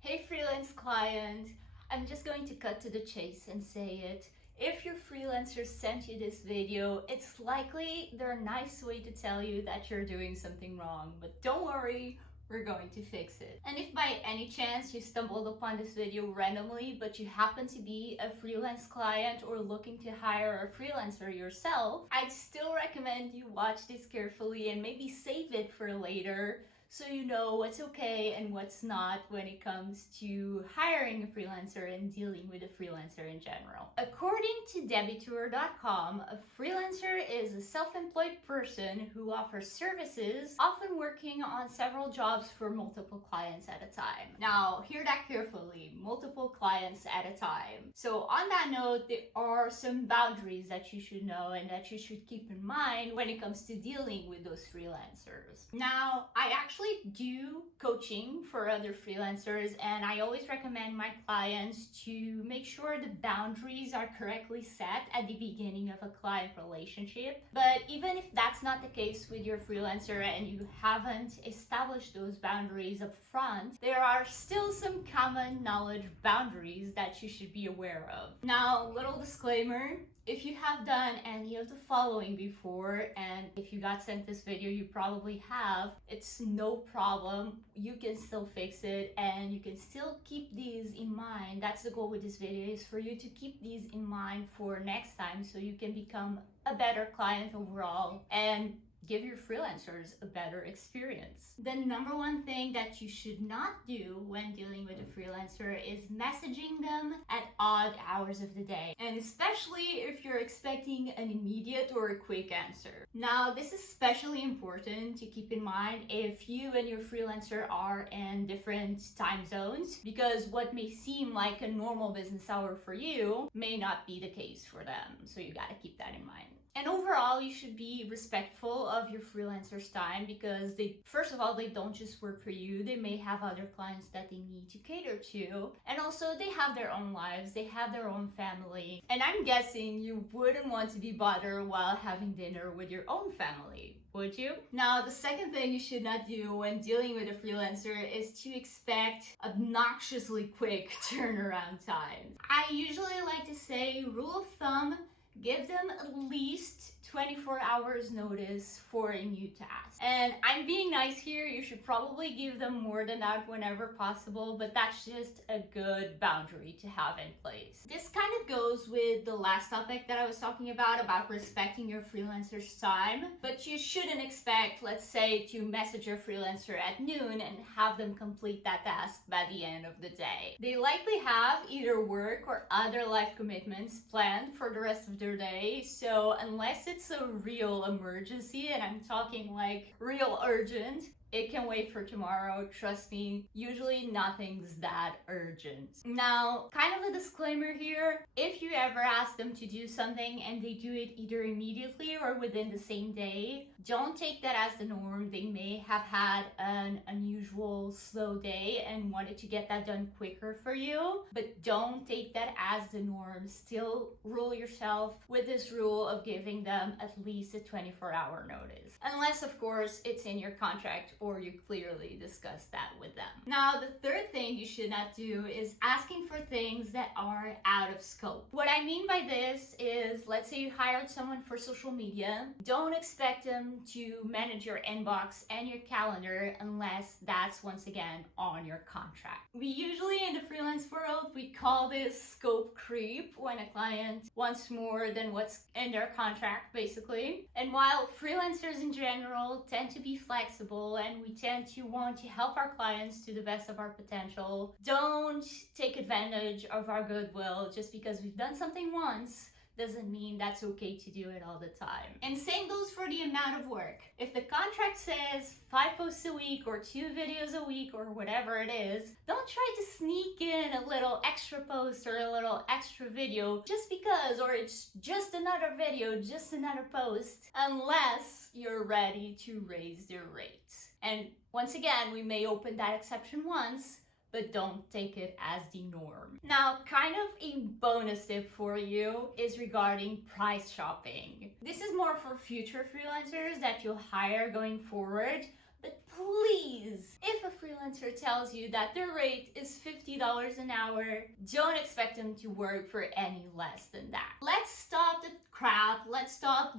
Hey freelance client, I'm just going to cut to the chase and say it. If your freelancer sent you this video, it's likely they're a nice way to tell you that you're doing something wrong, but don't worry, we're going to fix it. And if by any chance you stumbled upon this video randomly, but you happen to be a freelance client or looking to hire a freelancer yourself, I'd still recommend you watch this carefully and maybe save it for later, so you know what's okay and what's not when it comes to hiring a freelancer and dealing with a freelancer in general. According to Debitur.com, a freelancer is a self-employed person who offers services, often working on several jobs for multiple clients at a time. Now, hear that carefully, multiple clients at a time. So on that note, there are some boundaries that you should know and that you should keep in mind when it comes to dealing with those freelancers. Now, I actually do coaching for other freelancers, and I always recommend my clients to make sure the boundaries are correctly set at the beginning of a client relationship. But even if that's not the case with your freelancer and you haven't established those boundaries up front, there are still some common knowledge boundaries that you should be aware of. Now, little disclaimer, if you have done any of the following before, and if you got sent this video, you probably have, it's no problem. You can still fix it and you can still keep these in mind. That's the goal with this video, is for you to keep these in mind for next time so you can become a better client overall and give your freelancers a better experience. The number one thing that you should not do when dealing with a freelancer is messaging them at odd hours of the day, and especially if you're expecting an immediate or a quick answer. Now, this is especially important to keep in mind if you and your freelancer are in different time zones, because what may seem like a normal business hour for you may not be the case for them. So you gotta keep that in mind. And overall, you should be respectful of your freelancer's time, because first of all, they don't just work for you. They may have other clients that they need to cater to. And also they have their own lives, they have their own family. And I'm guessing you wouldn't want to be bothered while having dinner with your own family, would you? Now, the second thing you should not do when dealing with a freelancer is to expect obnoxiously quick turnaround times. I usually like to say, rule of thumb, give them at least 24 hours notice for a new task. And I'm being nice here, you should probably give them more than that whenever possible, but that's just a good boundary to have in place. This kind of goes with the last topic that I was talking about respecting your freelancer's time, but you shouldn't expect, let's say, to message your freelancer at noon and have them complete that task by the end of the day. They likely have either work or other life commitments planned for the rest of their day, so unless it's a real emergency, and I'm talking like real urgent, it can wait for tomorrow. Trust me, usually nothing's that urgent. Now, kind of a disclaimer here, if you ever ask them to do something and they do it either immediately or within the same day, don't take that as the norm. They may have had an unusual slow day and wanted to get that done quicker for you, but don't take that as the norm. Still rule yourself with this rule of giving them at least a 24-hour notice. Unless, of course, it's in your contract or you clearly discuss that with them. Now, the third thing you should not do is asking for things that are out of scope. What I mean by this is, let's say you hired someone for social media. Don't expect them to manage your inbox and your calendar unless that's, once again, on your contract. We usually, in the freelance world, we call this scope creep, when a client wants more than what's in their contract, basically. And while freelancers in general tend to be flexible and we tend to want to help our clients to the best of our potential, don't take advantage of our goodwill just because we've done something once. Doesn't mean that's okay to do it all the time. And same goes for the amount of work. If the contract says 5 posts a week or 2 videos a week or whatever it is, don't try to sneak in a little extra post or a little extra video just because, or it's just another video, just another post, unless you're ready to raise their rates. And once again, we may open that exception once, but don't take it as the norm. Now, kind of a bonus tip for you is regarding price shopping. This is more for future freelancers that you'll hire going forward. But please, if a freelancer tells you that their rate is $50 an hour, don't expect them to work for any less than that. Let's stop the crap. Let's stop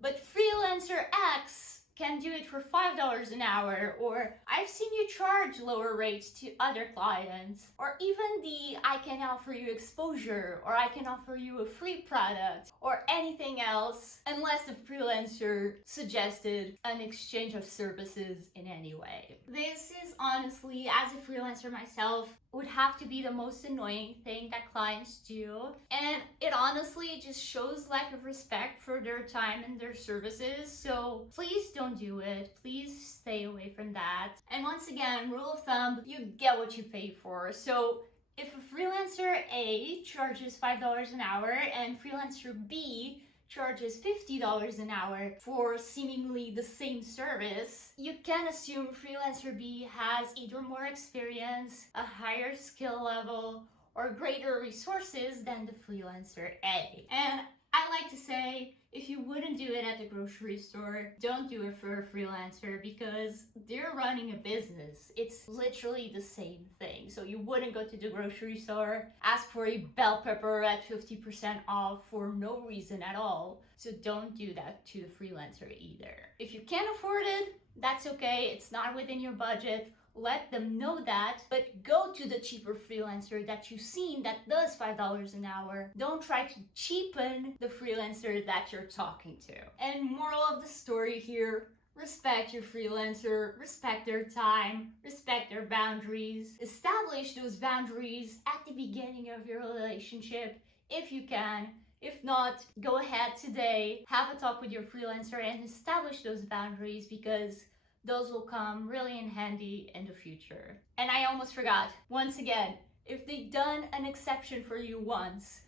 but freelancer X can do it for $5 an hour, or I've seen you charge lower rates to other clients, or even the I can offer you exposure, or I can offer you a free product, or anything else, unless the freelancer suggested an exchange of services in any way. This is honestly, as a freelancer myself, would have to be the most annoying thing that clients do. And it honestly just shows lack of respect for their time and their services. So please don't do it. Please stay away from that. And once again, rule of thumb, you get what you pay for. So if a freelancer A charges $5 an hour and freelancer B charges $50 an hour for seemingly the same service, you can assume freelancer B has either more experience, a higher skill level, or greater resources than the freelancer A. And I like to say, if you wouldn't do it at the grocery store, don't do it for a freelancer, because they're running a business. It's literally the same thing. So you wouldn't go to the grocery store, ask for a bell pepper at 50% off for no reason at all. So don't do that to the freelancer either. If you can't afford it, that's okay. It's not within your budget. Let them know that, but go to the cheaper freelancer that you've seen that does $5 an hour. Don't try to cheapen the freelancer that you're talking to. And moral of the story here, respect your freelancer, respect their time, respect their boundaries. Establish those boundaries at the beginning of your relationship if you can. If not, go ahead today, have a talk with your freelancer and establish those boundaries, because those will come really in handy in the future. And I almost forgot, once again, if they've done an exception for you once,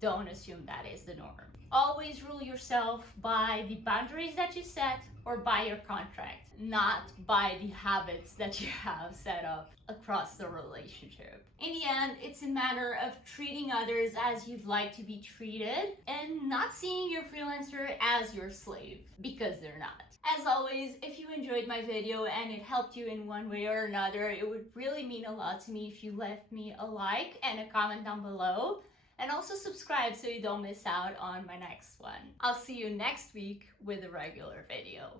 don't assume that is the norm. Always rule yourself by the boundaries that you set or by your contract, not by the habits that you have set up across the relationship. In the end, it's a matter of treating others as you'd like to be treated and not seeing your freelancer as your slave, because they're not. As always, if you enjoyed my video and it helped you in one way or another, it would really mean a lot to me if you left me a like and a comment down below. And also subscribe so you don't miss out on my next one. I'll see you next week with a regular video.